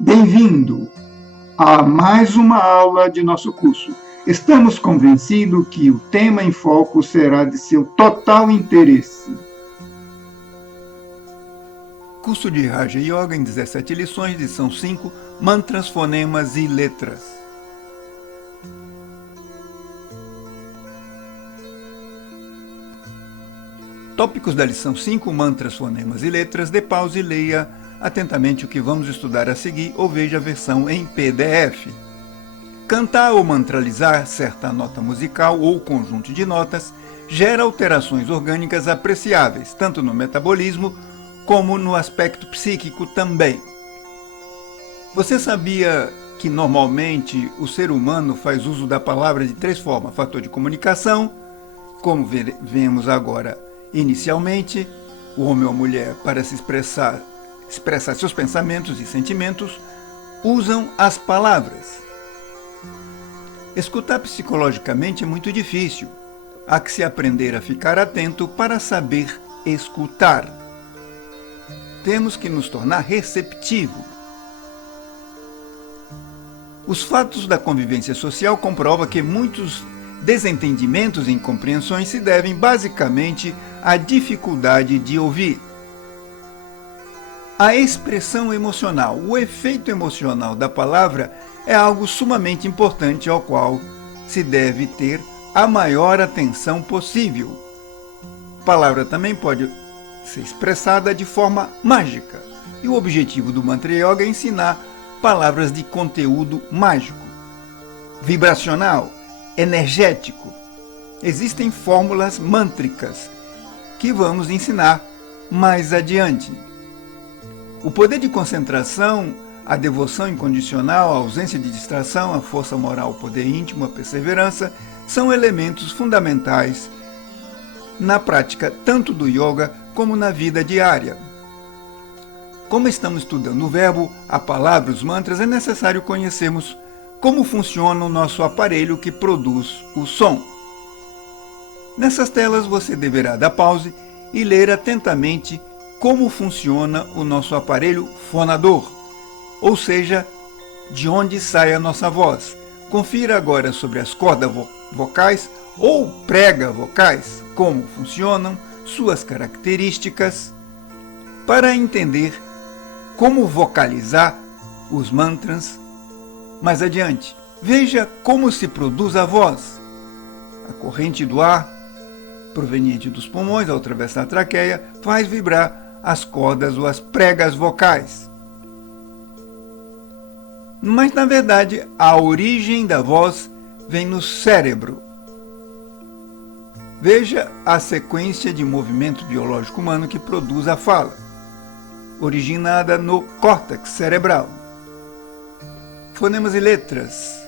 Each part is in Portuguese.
Bem-vindo a mais uma aula de nosso curso. Estamos convencidos que o tema em foco será de seu total interesse. Curso de Raja Yoga em 17 lições, lição 5, mantras, fonemas e letras. Tópicos da lição 5, mantras, fonemas e letras. Dê pausa e leia atentamente o que vamos estudar a seguir ou veja a versão em PDF. Cantar ou mantralizar certa nota musical ou conjunto de notas gera alterações orgânicas apreciáveis, tanto no metabolismo como no aspecto psíquico também. Você sabia que normalmente o ser humano faz uso da palavra de 3 formas? Fator de comunicação, como vemos agora inicialmente, o homem ou a mulher para se expressar seus pensamentos e sentimentos, usam as palavras. Escutar psicologicamente é muito difícil. Há que se aprender a ficar atento para saber escutar. Temos que nos tornar receptivo. Os fatos da convivência social comprovam que muitos desentendimentos e incompreensões se devem basicamente à dificuldade de ouvir. A expressão emocional, o efeito emocional da palavra é algo sumamente importante ao qual se deve ter a maior atenção possível. A palavra também pode ser expressada de forma mágica, e o objetivo do Mantra Yoga é ensinar palavras de conteúdo mágico, vibracional, energético. Existem fórmulas mântricas que vamos ensinar mais adiante. O poder de concentração, a devoção incondicional, a ausência de distração, a força moral, o poder íntimo, a perseverança, são elementos fundamentais na prática tanto do yoga como na vida diária. Como estamos estudando o verbo, a palavra, os mantras, é necessário conhecermos como funciona o nosso aparelho que produz o som. Nessas telas você deverá dar pause e ler atentamente como funciona o nosso aparelho fonador, ou seja, de onde sai a nossa voz. Confira agora sobre as cordas vocais ou prega-vocais, como funcionam, suas características, para entender como vocalizar os mantras. Mais adiante, veja como se produz a voz. A corrente do ar, proveniente dos pulmões, ao atravessar a traqueia, faz vibrar as cordas ou as pregas vocais. Mas, na verdade, a origem da voz vem no cérebro. Veja a sequência de movimento biológico humano que produz a fala, originada no córtex cerebral. Fonemas e letras.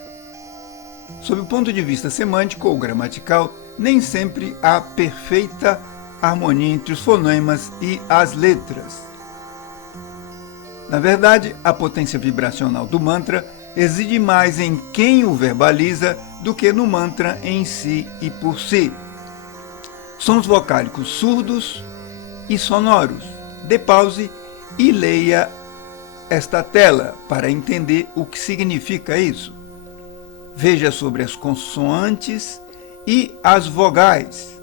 Sob o ponto de vista semântico ou gramatical, nem sempre há perfeita harmonia entre os fonemas e as letras. Na verdade, a potência vibracional do mantra reside mais em quem o verbaliza do que no mantra em si e por si. Sons vocálicos surdos e sonoros. Dê pause e leia esta tela para entender o que significa isso. Veja sobre as consoantes e as vogais,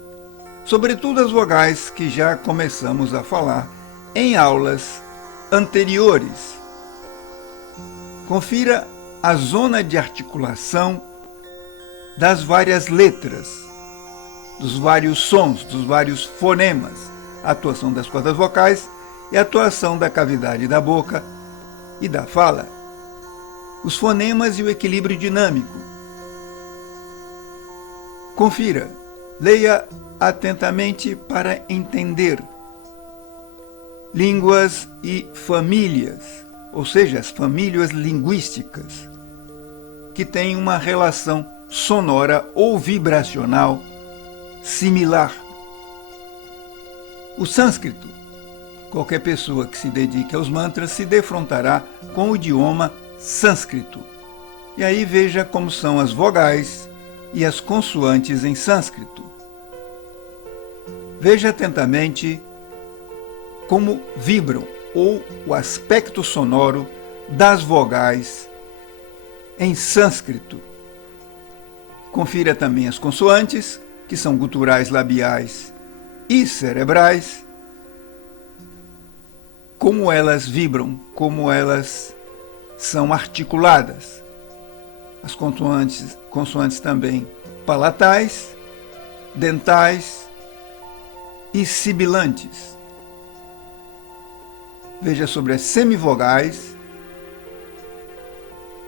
sobretudo as vogais que já começamos a falar em aulas anteriores. Confira a zona de articulação das várias letras, dos vários sons, dos vários fonemas, a atuação das cordas vocais e a atuação da cavidade da boca e da fala, os fonemas e o equilíbrio dinâmico. Confira, leia atentamente para entender. Línguas e famílias, ou seja, as famílias linguísticas, que têm uma relação sonora ou vibracional similar. O sânscrito. Qualquer pessoa que se dedique aos mantras se defrontará com o idioma sânscrito. E aí veja como são as vogais e as consoantes em sânscrito. Veja atentamente como vibram ou o aspecto sonoro das vogais em sânscrito. Confira também as consoantes, que são guturais, labiais e cerebrais, como elas vibram, como elas são articuladas. As consoantes também palatais, dentais e sibilantes. Veja sobre as semivogais,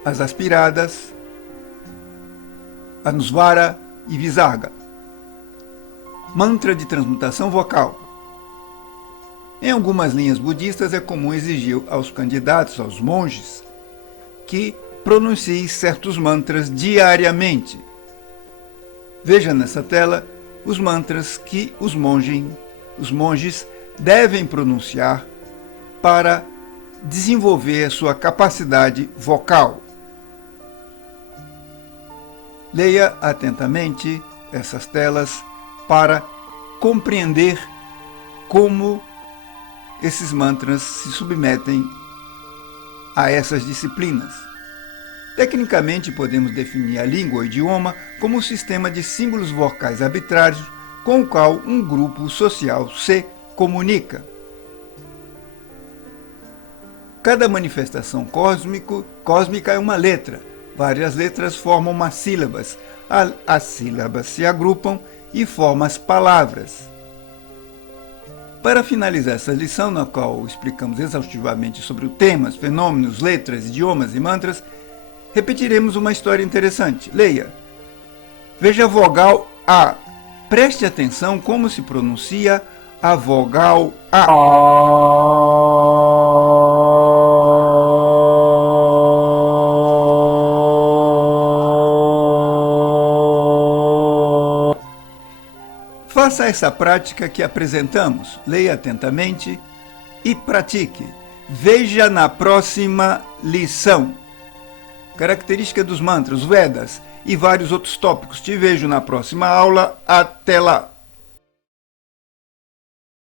as aspiradas, Anusvara e Visarga. Mantra de transmutação vocal. Em algumas linhas budistas é comum exigir aos candidatos, aos monges, que pronunciem certos mantras diariamente. Veja nessa tela os mantras que os monges devem pronunciar para desenvolver a sua capacidade vocal. Leia atentamente essas telas para compreender como esses mantras se submetem a essas disciplinas. Tecnicamente, podemos definir a língua ou idioma como um sistema de símbolos vocais arbitrários com o qual um grupo social se comunica. Cada manifestação cósmica é uma letra. Várias letras formam umas sílabas. As sílabas se agrupam e formam as palavras. Para finalizar essa lição, na qual explicamos exaustivamente sobre o tema, fenômenos, letras, idiomas e mantras, repetiremos uma história interessante. Leia. Veja a vogal A. Preste atenção como se pronuncia a vogal A. Faça essa prática que apresentamos, leia atentamente e pratique. Veja na próxima lição. Característica dos mantras, Vedas e vários outros tópicos. Te vejo na próxima aula. Até lá!